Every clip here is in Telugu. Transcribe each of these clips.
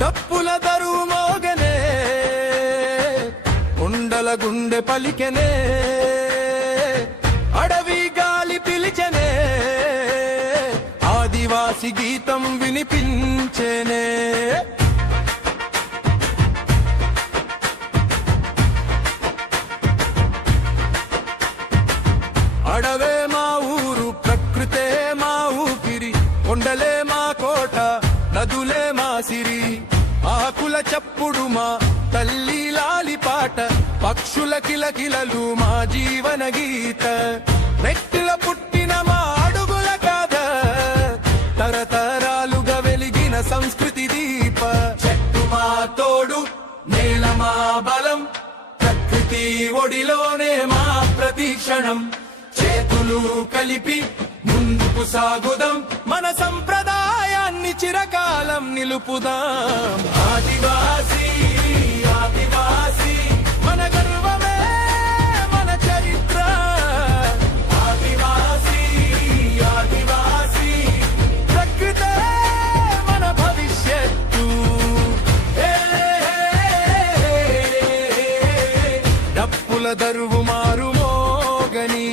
డప్పుల దరువు మోగనే ఉండల గుండె పలికెనే అడవి గాలి పిలిచెనే ఆదివాసి గీతం వినిపించెనే అడవే మా ఊరు ప్రకృతే మా ఊపిరి కొండలే మా కోట నదులే మా సిరి ఆకుల చప్పుడు మా తల్లి లాలి పాట పక్షుల కిలకిలలు మా జీవన గీత మెట్టిల పుట్టిన మా అడుగుల కథ తరతరాలుగా వెలిగిన సంస్కృతి దీప చెట్టు మా తోడు నేల మా బలం ప్రకృతి ఒడిలోనే మా ప్రతిక్షణం చేతులు కలిపి ముందుకు సాగుదాం మన సంప్రదాయాన్ని చిరకాలం నిలుపుదాం ఆదివాసీ ఆదివాసీ మన గర్వమే మన చరిత్ర ఆదివాసీ ఆదివాసీ ప్రకృతే మన భవిష్యత్తు డప్పుల దరువు మారు మోగని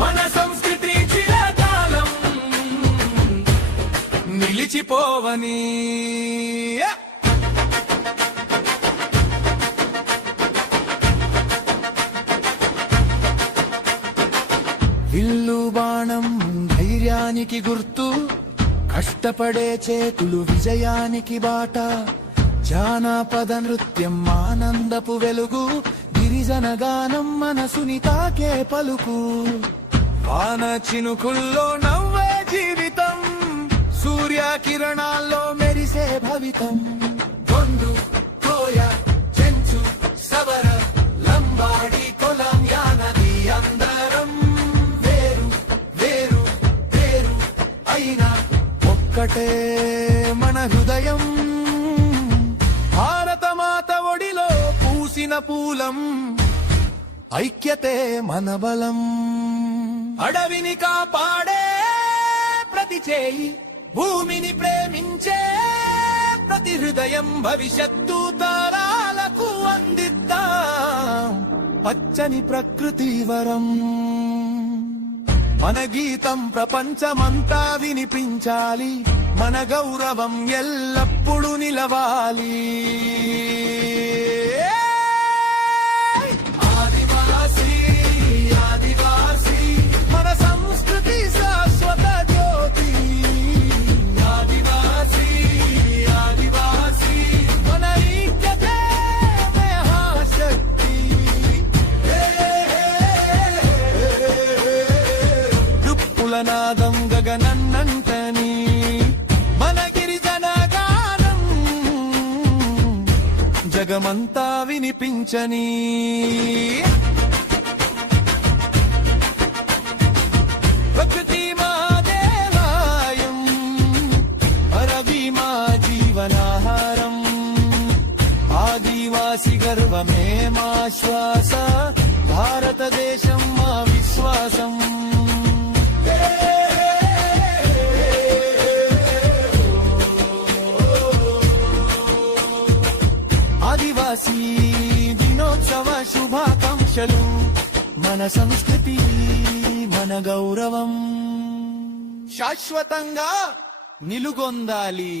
మన సంస్కృతి చిరకాలం నిలిచిపోవని విల్లు బాణం ధైర్యానికి గుర్తు కష్టపడే చేతులు విజయానికి బాట జానపద నృత్యం ఆనందపు వెలుగు గిరిజన గానం మనసుని తాకే పలుకు వాన చినుకుల్లో నవ్వే జీవితం సూర్య కిరణాల్లో మెరిసే భవితం గొండు కోయ చెంచు సవర లంబాడి కొలం యానది అందరం వేరు వేరు వేరు అయినా ఒక్కటే మన హృదయం భారత మాత ఒడిలో పూసిన పూలం ఐక్యతే మన బలం అడవిని కాపాడే ప్రతి చేయి భూమిని ప్రేమించే ప్రతి హృదయం భవిష్యత్తు తరాలకు అందిద్దాం పచ్చని ప్రకృతి వరం మన గీతం ప్రపంచమంతా వినిపించాలి మన గౌరవం ఎల్లప్పుడూ నిలవాలి ఆదివాసీ ఆదివాసీ మన సంస్కృతి శాశ్వత జ్యోతి ఆదివాసీ ఆదివాసీ మన ఐక్యతే మహాశక్తి దుప్పుల నాదం గగనన్నంతని మన గిరిజన గానం జగమంతా వినిపించని ప్రకృతి మా దేవాలయం అరవి మా జీవనాహారం ఆదివాసి గర్వమే మా శ్వాస భారతదేశం మా విశ్వాసం ఆదివాసీ దినోత్సవ శుభాకాంక్షలు మన సంస్కృతి మన గౌరవం శాశ్వతంగా నిలుగొందాలి.